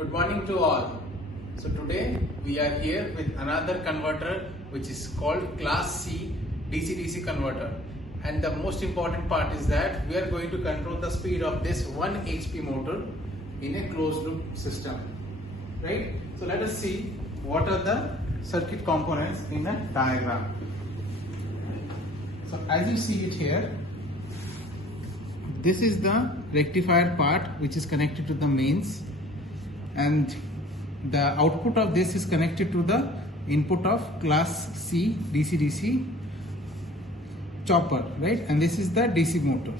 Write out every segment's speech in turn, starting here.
Good morning to all. So today we are here with another converter which is called Class C DC-DC converter, and the most important part is that we are going to control the speed of this 1 HP motor in a closed loop system, right? So let us see what are the circuit components in a diagram. So as you see it here, this is the rectifier part which is connected to the mains, and the output of this is connected to the input of Class C DC-DC chopper, right? And this is the DC motor.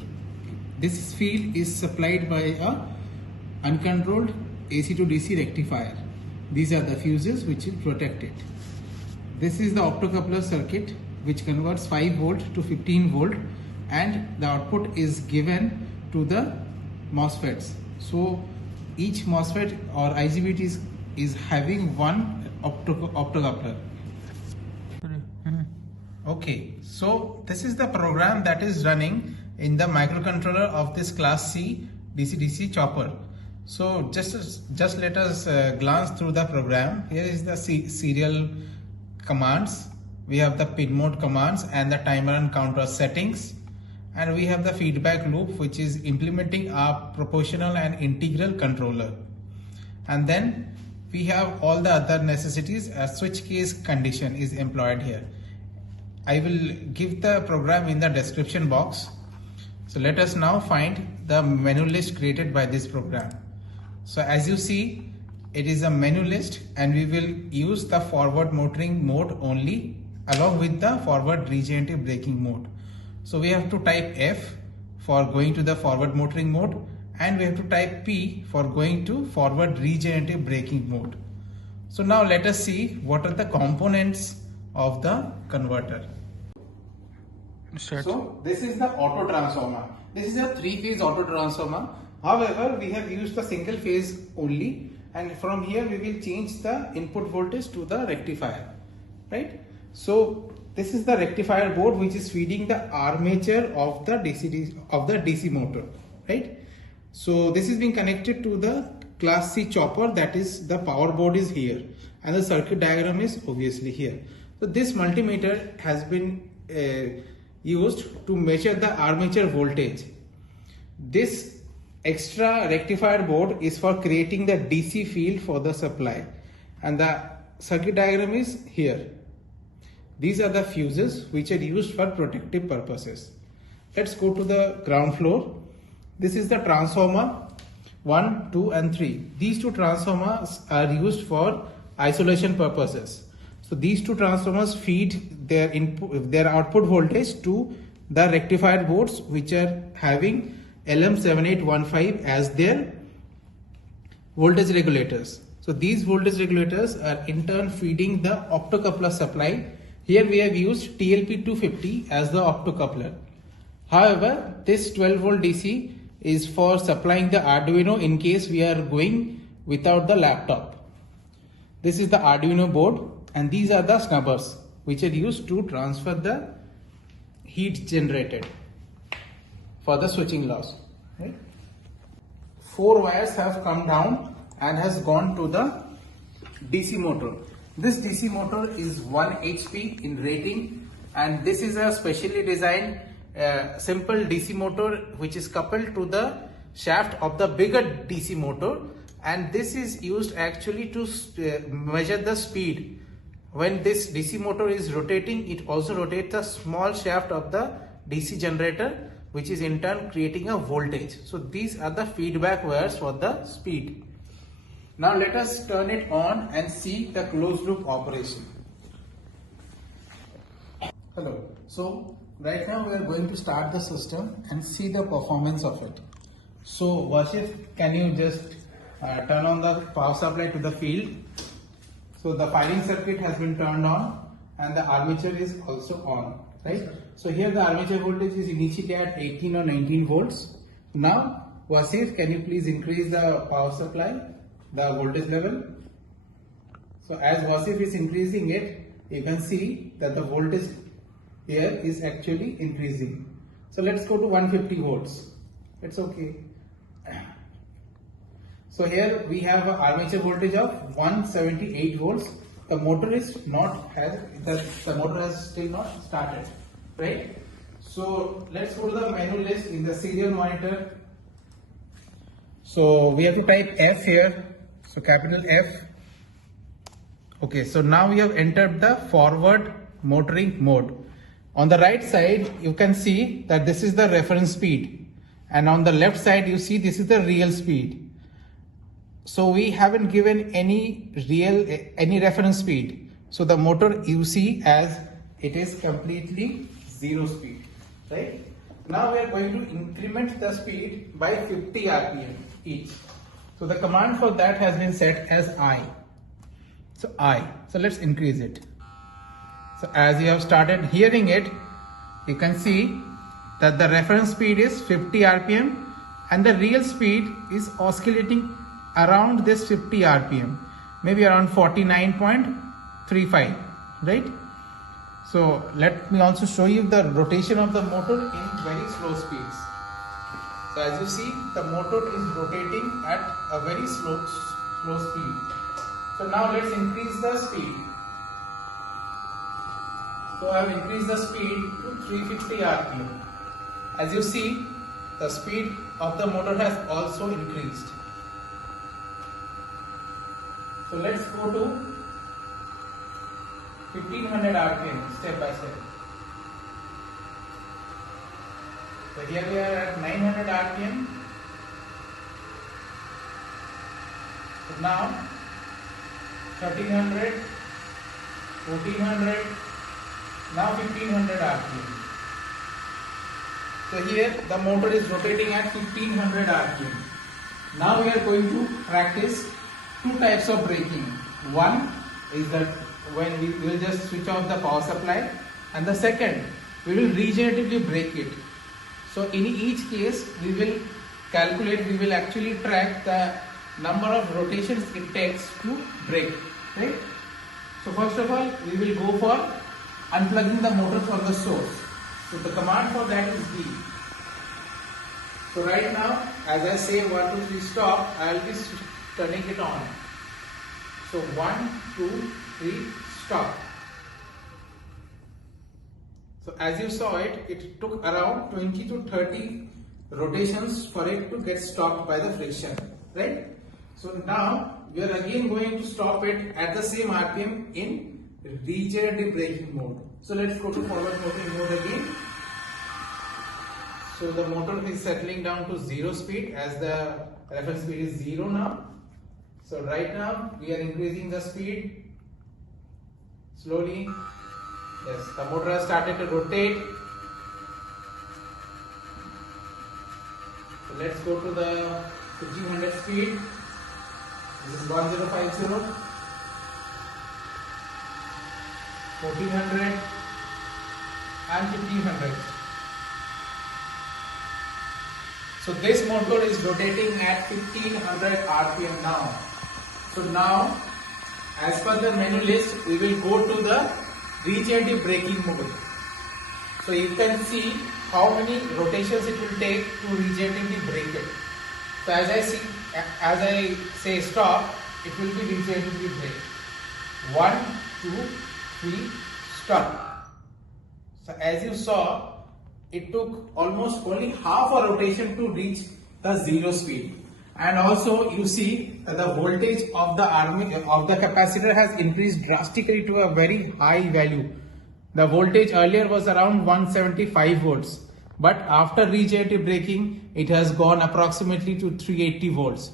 This field is supplied by a uncontrolled AC to DC rectifier. These are the fuses which will protect it. This is the optocoupler circuit which converts 5 volt to 15 volt, and the output is given to the MOSFETs. So each MOSFET or IGBT is having one optocoupler. Okay, so this is the program that is running in the microcontroller of this Class C DC-DC chopper. So just let us glance through the program. Here is the serial commands. We have the pin mode commands and the timer and counter settings, and we have the feedback loop which is implementing our proportional and integral controller, and then we have all the other necessities. A switch case condition is employed here. I will give the program in the description box. So let us now find the menu list created by this program. So as you see, it is a menu list, and we will use the forward motoring mode only along with the forward regenerative braking mode. So we have to type F for going to the forward motoring mode, and we have to type P for going to forward regenerative braking mode. So now let us see what are the components of the converter. So this is the auto transformer. This is a 3-phase auto transformer. However, we have used the single phase only, and from here we will change the input voltage to the rectifier, right? So this is the rectifier board which is feeding the armature of the DC motor, right? So this is being connected to the Class C chopper, that is the power board is here, and the circuit diagram is obviously here. So this multimeter has been used to measure the armature voltage. This extra rectifier board is for creating the DC field for the supply, and the circuit diagram is here. These are the fuses which are used for protective purposes. Let's go to the ground floor. This is the transformer 1, 2 and 3. These two transformers are used for isolation purposes. So these two transformers feed their output voltage to the rectifier boards which are having LM7815 as their voltage regulators. So these voltage regulators are in turn feeding the optocoupler supply. Here we have used TLP250 as the optocoupler. However, this 12 volt DC is for supplying the Arduino in case we are going without the laptop. This is the Arduino board, and these are the snubbers which are used to transfer the heat generated for the switching loss. Right? 4 wires have come down and has gone to the DC motor. This DC motor is 1 HP in rating, and this is a specially designed simple DC motor which is coupled to the shaft of the bigger DC motor, and this is used actually to measure the speed. When this DC motor is rotating, it also rotates the small shaft of the DC generator, which is in turn creating a voltage. So these are the feedback wires for the speed. Now let us turn it on and see the closed loop operation. Hello. So right now we are going to start the system and see the performance of it. So Vashif, can you just turn on the power supply to the field? So the firing circuit has been turned on and the armature is also on, right? So here the armature voltage is initially at 18 or 19 volts. Now Vasif, can you please increase the power supply, the voltage level? So as Vasif is increasing it, you can see that the voltage here is actually increasing. So let's go to 150 volts. It's okay. So here we have an armature voltage of 178 volts. The motor is not the motor has still not started, right? So let's go to the menu list in the serial monitor. So we have to type F here. So capital F. Okay, so now we have entered the forward motoring mode. On the right side, you can see that this is the reference speed, and on the left side, you see this is the real speed. So we haven't given any reference speed. So the motor you see as it is completely zero speed, right? Now we are going to increment the speed by 50 RPM each. So the command for that has been set as I. So I. So let's increase it. So as you have started hearing it, you can see that the reference speed is 50 RPM and the real speed is oscillating around this 50 RPM, maybe around 49.35, right? So let me also show you the rotation of the motor in very slow speeds. So as you see, the motor is rotating at a very slow speed. So now let's increase the speed. So I have increased the speed to 350 RPM. As you see, the speed of the motor has also increased. So let's go to 1500 RPM step by step. So here we are at 900 RPM. So now 1300, 1400, now 1500 RPM. So here the motor is rotating at 1500 RPM. Now we are going to practice two types of braking. One is that when we will just switch off the power supply, and the second we will regeneratively brake it. So in each case we will actually track the number of rotations it takes to brake, right? So first of all we will go for unplugging the motor from the source. So the command for that is D. So right now as I say 1, 2, 3 stop, I will be turning it on. So 1, 2, 3 stop. So as you saw it took around 20 to 30 rotations for it to get stopped by the friction, right? So now we are again going to stop it at the same RPM in regenerative braking mode. So let's go to forward motoring mode again. So the motor is settling down to zero speed as the reference speed is 0 now. So right now we are increasing the speed slowly. Yes, the motor has started to rotate. So let's go to the 1500 speed. This is 1050, 1400 and 1500. So this motor is rotating at 1500 RPM now. So now, as per the menu list, we will go to the regenerative braking mode. So you can see how many rotations it will take to regeneratively brake it. So as I say stop, it will be regeneratively brake. 1, 2, 3, stop. So as you saw, it took almost only half a rotation to reach the zero speed. And also you see that the voltage of the capacitor has increased drastically to a very high value. The voltage earlier was around 175 volts, but after regenerative braking it has gone approximately to 380 volts.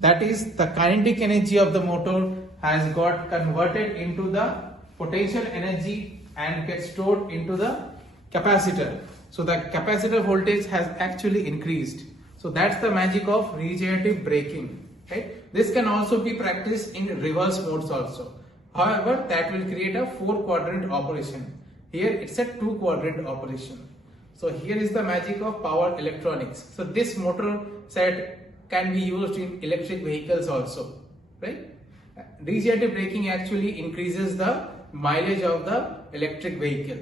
That is, the kinetic energy of the motor has got converted into the potential energy and gets stored into the capacitor. So the capacitor voltage has actually increased. So that's the magic of regenerative braking, right? This can also be practiced in reverse modes also. However, that will create a 4-quadrant operation. Here it's a 2-quadrant operation. So here is the magic of power electronics. So this motor set can be used in electric vehicles also, right? Regenerative braking actually increases the mileage of the electric vehicle.